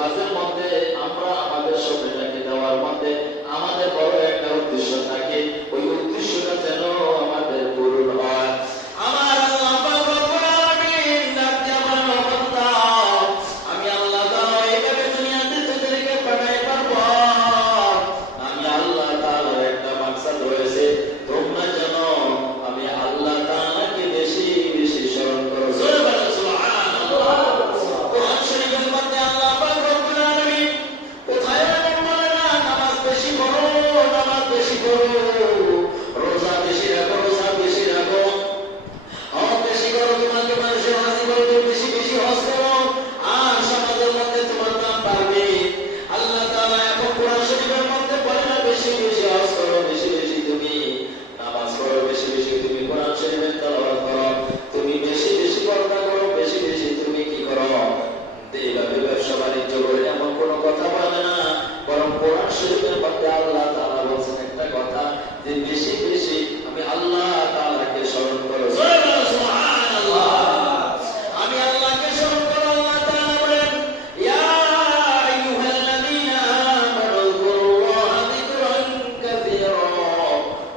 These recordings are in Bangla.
কাজের মধ্যে আমরা আমাদের সময়টাকে দেওয়ার মধ্যে আমাদের বড় একটা উদ্দেশ্য থাকে, ওই উদ্দেশ্যটা যেন আমাদের পূরণ হয়। আমার আল্লাহ পাক রব্বুল আলামিন ডাক দিয়ে আমার বান্দা, আমি আল্লাহ তাআলা এইভাবে দুনিয়াতে তোদেরকে পাঠাইবার পর আমি আল্লাহ তাআলার একটা মাকসাদ রয়েছে, তোমরা যেন আমি আল্লাহ তাআলাকে বেশি বেশি স্মরণ করো। জোরে বলো সুবহানাল্লাহ। কোরআন শরীফের মধ্যে আল্লাহ পাক রব্বুল আলামিন কোথায় বলে না, নামাজ বেশি পড়ো, নামাজ বেশি পড়ো, রোজা বেশি রাখো, রোজা বেশি রাখো, হজ বেশি করো, তোমাকে মানুষের হাসি করবে, বেশি বেশি হজ করো, আর সমাজের মধ্যে তোমার নাম বাড়বে। আল্লাহ তাআলা এখন কোরআন শরীফের মধ্যে বলে না বেশি বেশি হজ করো, বেশি বেশি তুমি নামাজ পড়ো, বেশি বেশি তুমি কোরআন শরীফের তেলাওয়াত করো, তুমি বেশি বেশি পর্দা করো, বেশি বেশি তুমি কি করো, এইভাবে ব্যবসা বাণিজ্য করে এমন কোনো কথা বলে না, বরং কোরআন শরীফের মধ্যে আল্লাহ তাআলা বলছেন একটা কথা যে বেশি বেশি আমি আল্লাহ তাআলাকে স্মরণ করো। জোরে বলো সুবহানাল্লাহ। আমি আল্লাহকে স্মরণ করো। আল্লাহ তাআলা বলেন, ইয়া আইয়ুহাল্লাযীনা আমানু যকুরুল্লাহা যিকরান কাসীরা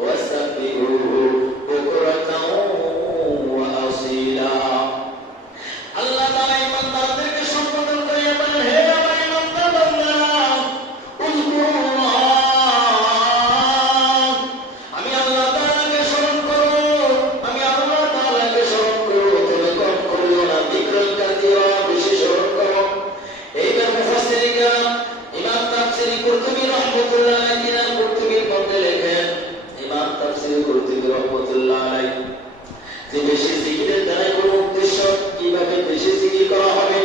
ওয়াসাব্বিহুহু বুকরাতাও ওয়া আসীলা। আল্লাহ তাআলা ইমানদারদেরকে সম্বোধন করে বলেন, হে আমার ইমানদার বান্দারা, উযকুরুল্লাহ, আমি আল্লাহ তাআলাকে স্মরণ করো, আমি আল্লাহ তাআলাকে স্মরণ করো, তুমি কম করিও না, যিকরান কাসীরা, বেশি স্মরণ করো। এইবার মুফাসসিরিন কিরাম ইমাম তাফসীরি কুরতুবী রাহমাতুল্লাহ আলাইহি কুরতুবীর মধ্যে লেখেন, ইমাম তাফসীরি কুরতুবী রাহমাতুল্লাহ আলাইহি যে বেশি জিকিরের দ্বারা কোনো উদ্দেশ্য, কিভাবে বেশি জিকির করা হবে,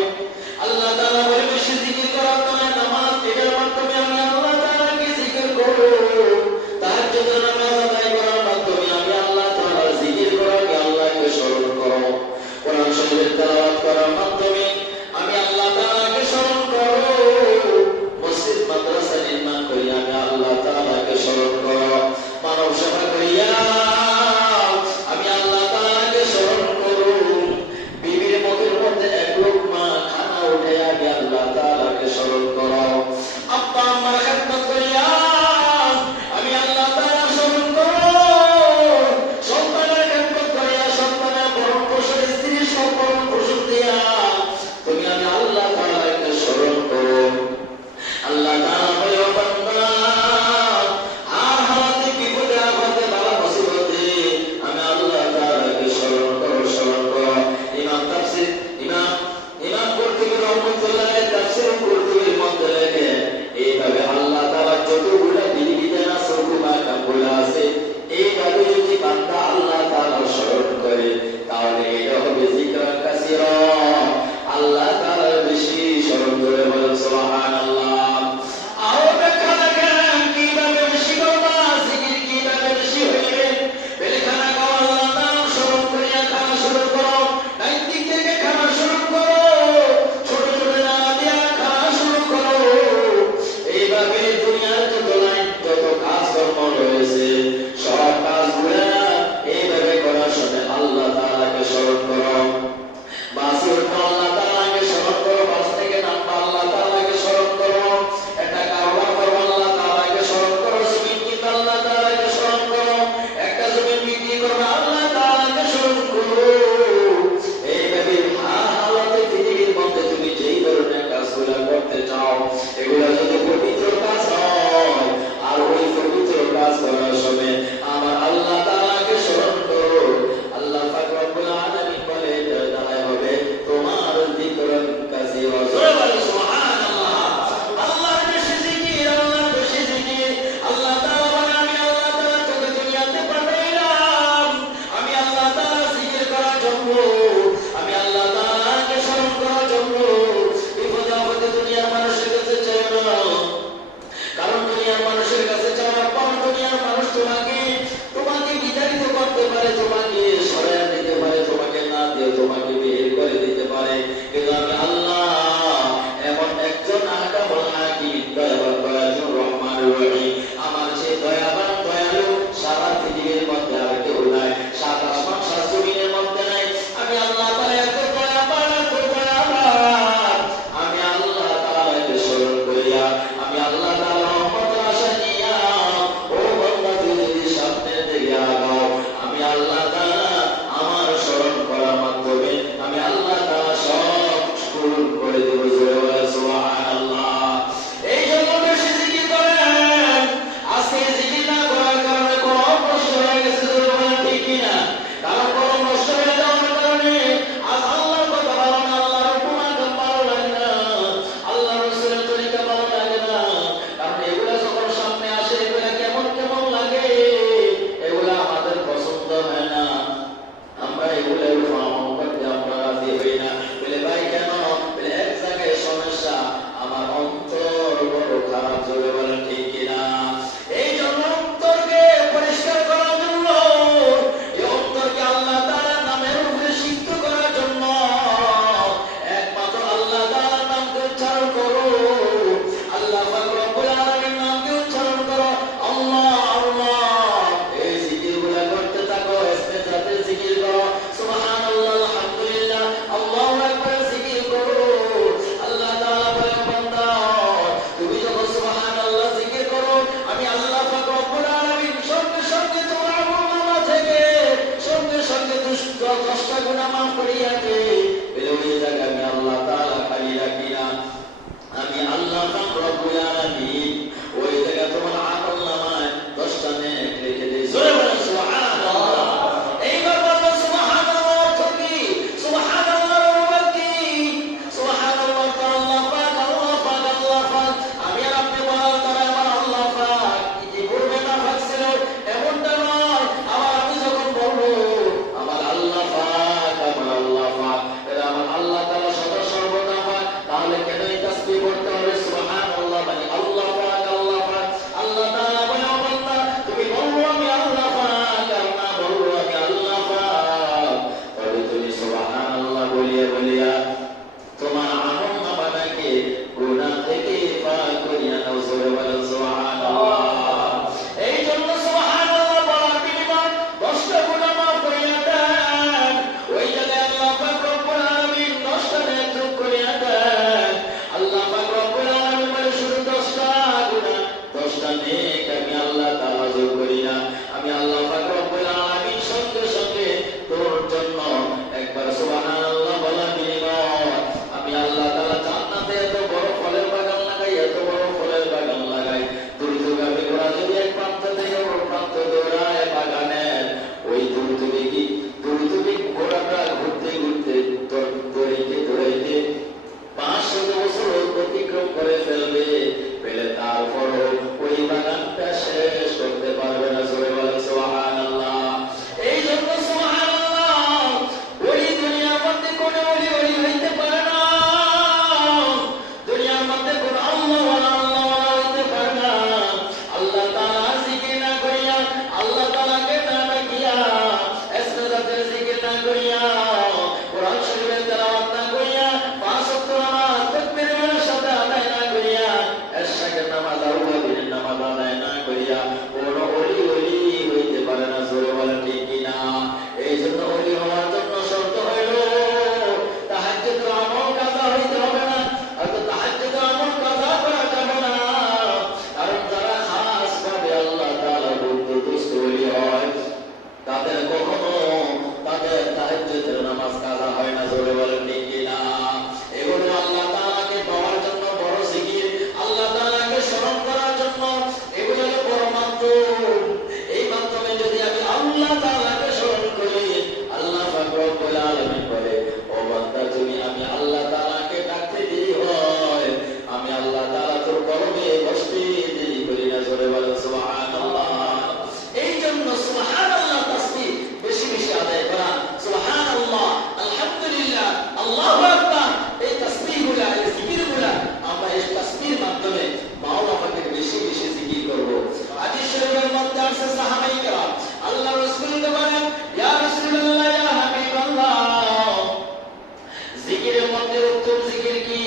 জিকির কি?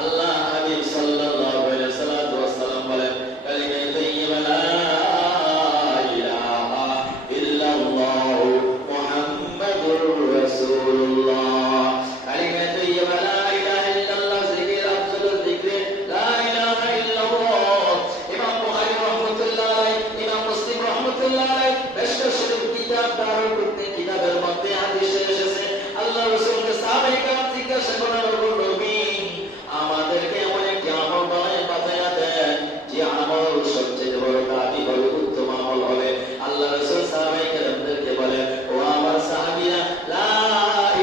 আল্লাহ হাবিব সাল্লাল্লাহু আলাইহি ওয়াসাল্লাম বলেন কালিমা তাইয়্যিবা লা ইলাহা ইল্লাল্লাহ মুহাম্মাদুর রাসূলুল্লাহ। কালিমা তাইয়্যিবা লা ইলাহা ইল্লাল্লাহ জিকির আফজালুল যিকরি লা ইলাহা ইল্লাল্লাহ। ইমাম বুখারী রাহমাতুল্লাহ আলাইহি, ইমাম মুসলিম রাহমাতুল্লাহ আলাইহি বেশকর শরীফ কিতাব দারুল কুতুব কিতাবের মধ্যে হাদিসে এসেছে আল্লাহ রাসূলকে সাহাবায়ে কেরাম জিজ্ঞাসা করার পর নবী আমাদেরকে এমন একটি আমল বানায় পাঠায়া দেন যে আমল সবচেয়ে বড় দাবি হবে, উত্তম আমল হবে। আল্লাহ রাসূল সাহাবায়ে কেরামদেরকে বলেন ও আমার সাহাবীরা লা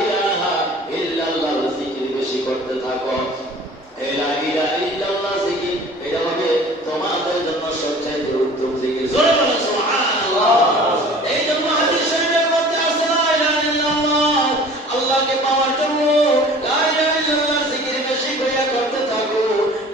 ইলাহা ইল্লাল্লাহ জিকির বেশি করতে থাকো। লা ইলাহা ইল্লাল্লাহ জিকির এটা হবে তোমাদের জন্য সবচেয়ে উত্তম জিকির। জোরে বলেন সুবহানাল্লাহ। এই জন্য হাদিস শরীফের মধ্যে আছে লা ইলাহা ইল্লাল্লাহ আল্লাহকে পাওয়ার জন্য লা ইলাহা ইল্লাল্লাহ জিকির বেশি করে করতে থাকো।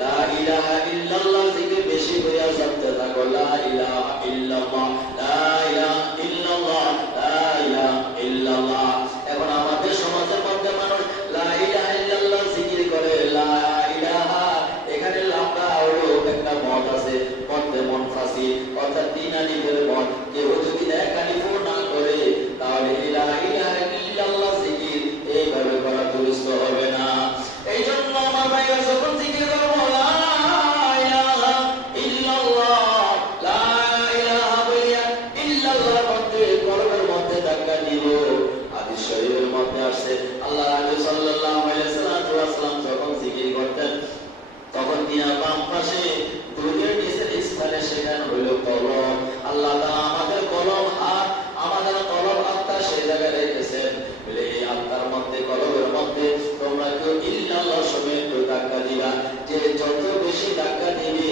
লা ইলাহা ইল্লাল্লাহ জিকির বেশি করে করতে থাকো। লা ইলাহা ইল্লাল্লাহ, লা ইলাহা ইল্লাল্লাহ, লা ইলাহা ইল্লাল্লাহ। এখন আমাদের সমাজের মধ্যে মানুষ লা ইলাহা ইল্লাল্লাহ জিকির করে। লা ইলাহা এখানে লামটা হলো একটা মত আছে, মধ্যে মন ফাসি অর্থাৎ তিন আলিফের মত। কেউ যদি এক আলিফও না করে তাহলে লা ইলাহা ইল্লাল্লাহ জিকির এইভাবে করা দুরুস্ত হবে না। এই জন্য আমার ভাইরা যখন জিকির করবো লা ইলাহা ইল্লাল্লাহ, লা ইলাহা বলিয়া ইল্লাল্লাহর মধ্যে কলবের মধ্যে ধাক্কা দিব। হাদিস শরীফের মধ্যে আসছে আল্লাহ রাসূল সাল্লাল্লাহু আলাইহি ওয়াসাল্লাম যখন জিকির করতেন তখন তিনার বাম পাশে দুধের নিচের স্থানে সেখানে হইল কলম। আল্লাহ তাআলা আমাদের কলম হাত, আমাদের কলম আত্মা সেই জায়গায় রেখেছেন বলে এই আত্মার মধ্যে কলমের মধ্যে তোমরা কেউ ইল্লাল্লাহ সমেত ধাক্কা দিবা। যে যত বেশি ধাক্কা দিবে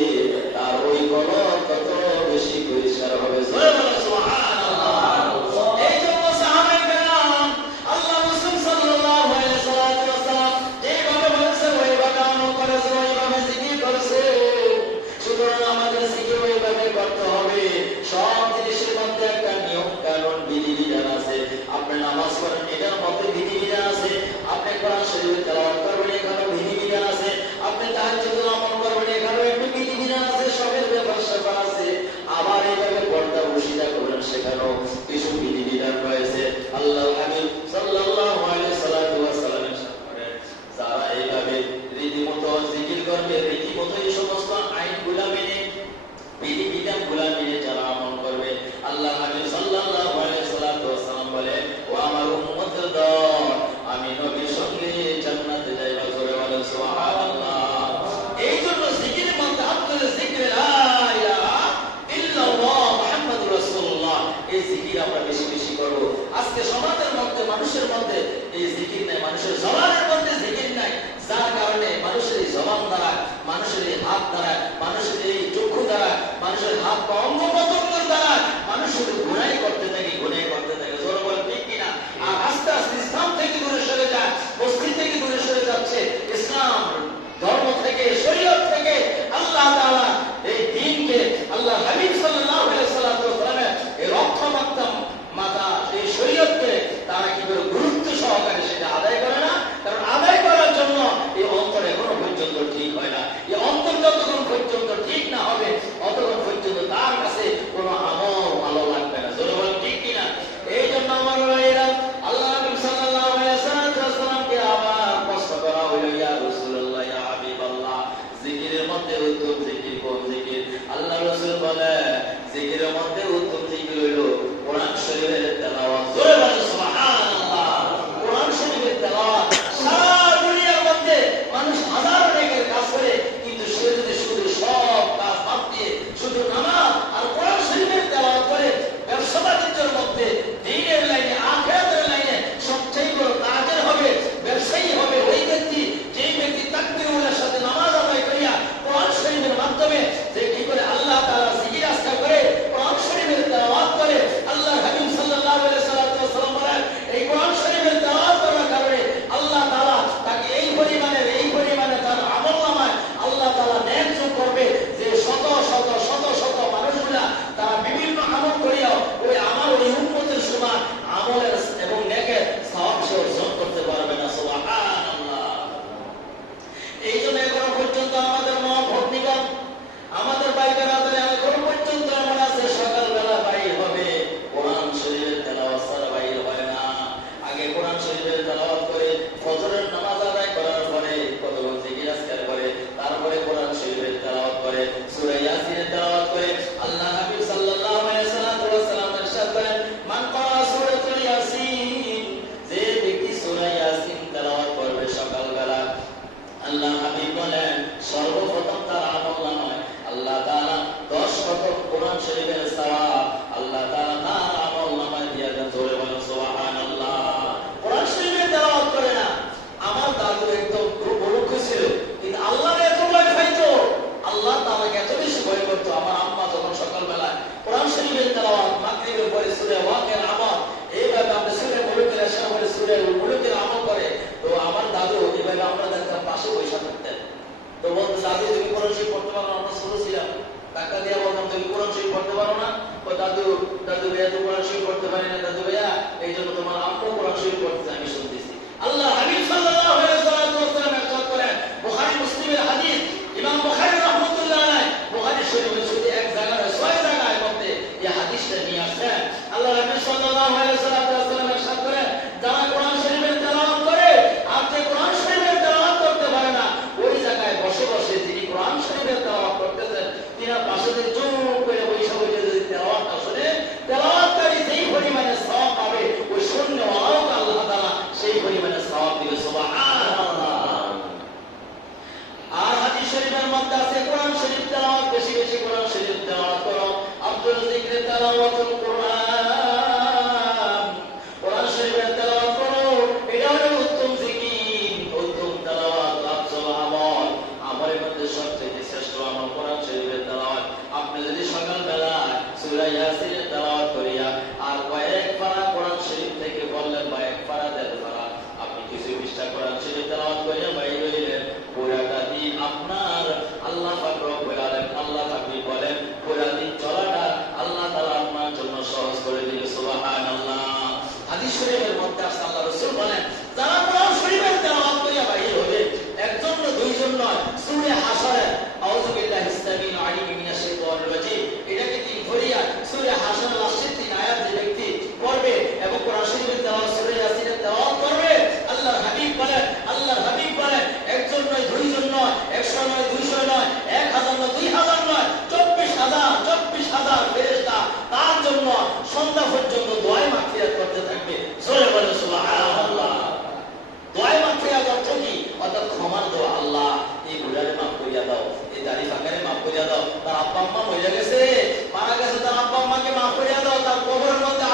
তার ওই কলম তত বেশি পরিষ্কার হবে। সুবহানাল্লাহ। এই জন্য সাহাবায়ে কেরাম আল্লাহ রাসূল সাল্লাল্লাহু আলাইহি ওয়াসাল্লাম যেভাবে বলেছেন ওইভাবে আমল করেছেন, ওইভাবে জিকির করেছেন। সুতরাং আমাদের জিকির ওইভাবে করতে হবে। সব জিনিসের মধ্যে একটা নিয়ম কানুন বিধিবিধান আছে। আপনি নামাজ পড়েন এটার মধ্যে বিধিবিধান আছে, আপনি কোরআন শরীফ তেলাওয়াত করবেন এখানেও বিধিবিধান আছে, আপনি তাহাজ্জুদুল আমল করবেন এখানেও একটু বিধিবিধান আছে, সবের ব্যাপার স্যাপার আছে। আবার এইভাবে পর্দা বসিয়া করবেন সেখানেও কিছু বিধিবিধান রয়েছে। আল্লাহ হাবিব সাল্লাল্লাহু আলাইহি ওয়াসাল্লাম যারা এইভাবে রীতিমতো জিকির করবে, রীতিমতো এই সমস্ত আইনগুলা মেনে বিধিবিধানগুলা মেনে যারা আমল করবে, আল্লাহ হাবিব সাল্লাল্লাহু আলাইহি ওয়াসাল্লাম বলে ও আমার উম্মতের দল আমি নবীর সঙ্গে জান্নাতে যাইবা। জোরে বলেন সুবহানাল্লাহ। এই জন্য জিকিরের মধ্যে আব্দুল জিকির লা ইলাহা ইল্লাল্লাহ মুহাম্মাদুর রাসূলুল্লাহ এই জিকির আমরা বেশি বেশি করব। আজকে সমাজের মধ্যে মানুষের মধ্যে এই জিকির নাই, মানুষের জবানের মধ্যে জিকির নাই, যার কারণে মানুষের এই জবান দ্বারা, মানুষের এই হাত দ্বারা, মানুষের এই চক্ষু দ্বারা, মানুষের হাত পা অঙ্গ প্রত্যঙ্গের দ্বারা মানুষ শুধু গুনাহ করতে থাকে, গুনাহ করতে থাকে। জোরে বলেন ঠিক কিনা? আর আস্তে আস্তে ইসলাম থেকে দূরে সরে যায়, মসজিদ থেকে দূরে সরে যাচ্ছে, ইসলাম ধর্ম থেকে, শরীয়ত থেকে আল্লাহ তাআলা এই দ্বীনকে, আল্লাহ হাবিব সাল্লাল্লাহু আলাইহি ওয়াসাল্লামের এই রক্ষামাত্রা মাতা এই শরীয়তকে তারা কি করে গুরুত্ব সহকারে সেটা আদায় করে না। কারণ আদায় করার জন্য এই অন্তর এখনো পর্যন্ত ঠিক হয় না। এই অন্তর যতক্ষণ পর্যন্ত ঠিক না হবে ততক্ষণ পর্যন্ত তার কাছে কোনো আমল ভালো লাগবে না। জোরে বলেন ঠিক কিনা? এই জন্য আমার ভাইয়েরা আল্লাহ নবী সাল্লাল্লাহু আলাইহি ওয়াসাল্লামকে আবার প্রশ্ন করা হইল ইয়া রাসূলুল্লাহ, ইয়া হাবিবাল্লাহ জিকিরের মধ্যে উত্তম জিকির কোন জিকির? আল্লাহ রাসূল বলে জিকিরের মধ্যে উত্তম জিকির হইল কোরআন শরীফের তেলাওয়াত। জোরে বলেন সুবহানাল্লাহ। কোরআন শরীফের তেলাওয়াত সারা দুনিয়ার মধ্যে মানুষ হাজার নেকের কাজ করে, কিন্তু সে যদি শুধু সব কাজ বাদ দিয়ে শুধু নামাজ আর কোরআন শরীফের তেলাওয়াত করে ব্যবসা বাণিজ্যের মধ্যে দ্বীনের লাইনে, আখিরাতের লাইনে সবচেয়ে বড় তাজের হবে, ব্যবসায়ী হবে ওই ব্যক্তি যেই ব্যক্তি তাকবীরের সাথে নামাজ আদায় করিয়া কোরআন শরীফের মাধ্যমে যে কি করে আল্লাহ তাআলা জিকির আজকার করে, কোরআন শরীফের তেলাওয়াত করে। আল্লাহর হাবিব সাল্লাল্লাহু আলাইহি ওয়াসাল্লাম সর্বপ্রথম তার আমল নামায় আল্লাহ তাআলা 10 খতম কোরআন শরীফের সওয়াব আল্লাহ তাআলা তার আমল নামায় দিয়ে দেন। জোরে বলেন সুবহানাল্লাহ। কোরআন শরীফের তেলাওয়াত করে না। আমার দাদু একদম খুব মূর্খ ছিল, কিন্তু আল্লাহর এত ভয় পাইতো, আল্লাহ তাআলাকে এত বেশি ভয় করতো। আমার আম্মা যখন সকালবেলা কোরআন শরীফের তেলাওয়াত মাগরিবের পরে সূরা ওয়াকিয়ার আমল, এইভাবে আমরা সূরা মুলুকের আসার পরে সূরা মুলুকের আমল করে, তো আমার দাদু এইভাবে আমরা দেখতাম পাশে বসে থাকতেন। তো বলতো, দাদু তুমি কোরআন শরীফ পড়তে পারো না? আমরা ছোট ছিলাম, টাকা দিয়ে বলতাম তুমি কোরআন শরীফ পড়তে পারো না? ও দাদু, দাদু ভাইয়া তো কোরআন শরীফ পড়তে পারি না দাদু ভাইয়া, এই জন্য তোমার আম্মু কোরআন শরীফ পড়তে আমি শুনতেছি। আল্লাহ হাবিব সাল্লাল্লাহু আলাইহি ওয়াসাল্লাম ইরশাদ করেন, বুখারী মুসলিমের হাদিস, ইমাম বুখারী রাহমাতুল্লাহ আলাইহি বুখারী শরীফের শুধু এক জায়গায় 6 জায়গায় মধ্যে এই হাদিসটা নিয়ে আসেন। আল্লাহ হাবিব সাল্লাল্লাহু আলাইহি ওয়াসাল্লাম ইরশাদ করেন, যারা কোরআন শরীফের তেলাওয়াত করে আর যে কোরআন শরীফের তেলাওয়াত করতে পারে না, ওই জায়গায় বসে বসে যিনি কোরআন শরীফের তেলাওয়াত করতেছেন, তিনার পাশে যে চুপ করে বসে বসে যদি তেলাওয়াতটা শুনে, তেলাওয়াতকারী যেই পরিমাণে সওয়াব পাবে, ওই শূন্যওয়ালাও আল্লাহ তাআলা সেই পরিমাণে সওয়াব দিবে। সুবহানাল্লাহ। আর হাদিস শরীফের মধ্যে আছে, কোরআন শরীফ তেলাওয়াত বেশি বেশি কোরআন শরীফ তেলাওয়াত করো। আব্দুল যিকরে তেলাওয়াতুল কোরআন, কোরআন শরীফের তেলাওয়াত করো, এটা হলো উত্তম জিকির, উত্তম তেলাওয়াত, আফজল আমল। আমলের মধ্যে সবথেকে শ্রেষ্ঠ আমল কোরআন শরীফের তেলাওয়াত। আপনি যদি সকালবেলা সূরা ইয়াসিনের তেলাওয়াত করিয়া আর কয়েক পারা কোরআন শরীফ থেকে বললেন, বা এক পারা দেড় পারা, আপনি কিছু পৃষ্ঠা কোরআন শরীফ তেলাওয়াত করিয়া বাইরে হইলেন, পুরাটা দিন আপনার আল্লাহ পাক রব্বুল আলামিন, আল্লাহ তাআলা বলেন, পুরা দিন চলাটা আল্লাহ তাআলা আপনার জন্য সহজ করে দিবে। সুবহানাল্লাহ। হাদিস শরীফের মধ্যে আছে, আল্লাহ রাসূল বলেন, যারা কোরআন শরীফের তেলাওয়াত করিয়া বাইরে হবে, একজন না দুইজন নয়, সূরা হাশরের আউযু বিল্লাহি ইসলামিল আলিম মিনাশ শাইতানির রাজিম, এটাকে 3 ভরিয়া সূরা হাশরের লাস্টের 3 আয়াত যে ব্যক্তি পড়বে এবং কোরআন শরীফের তেলাওয়াত, সূরা ইয়াসিনের তেলাওয়াত করবে, আল্লাহর হাবিব বলেন, আল্লাহর হাবিব বলেন, একজন নয় দুইজন নয়, 100 নয় 200 নয়, 1000 নয় 2000 নয়, 24,000 ফেরেশতা তার জন্য সন্ধ্যা পর্যন্ত দোয়া মাগফিরাত করতে থাকবে। জোরে বলেন সুবহানাল্লাহ। দোয়া মাগফিরাত অর্থ কি? অর্থাৎ ক্ষমার দোয়া। আল্লাহ এই বুড়ারে মাফ করিয়া দাও, এই দাড়ি পাকারে মাফ করিয়া দাও, তার আব্বা আম্মা মরে গেছে, মারা গেছে, তার আব্বা আম্মাকে মাফ করিয়া দাও, তার কবরের মধ্যে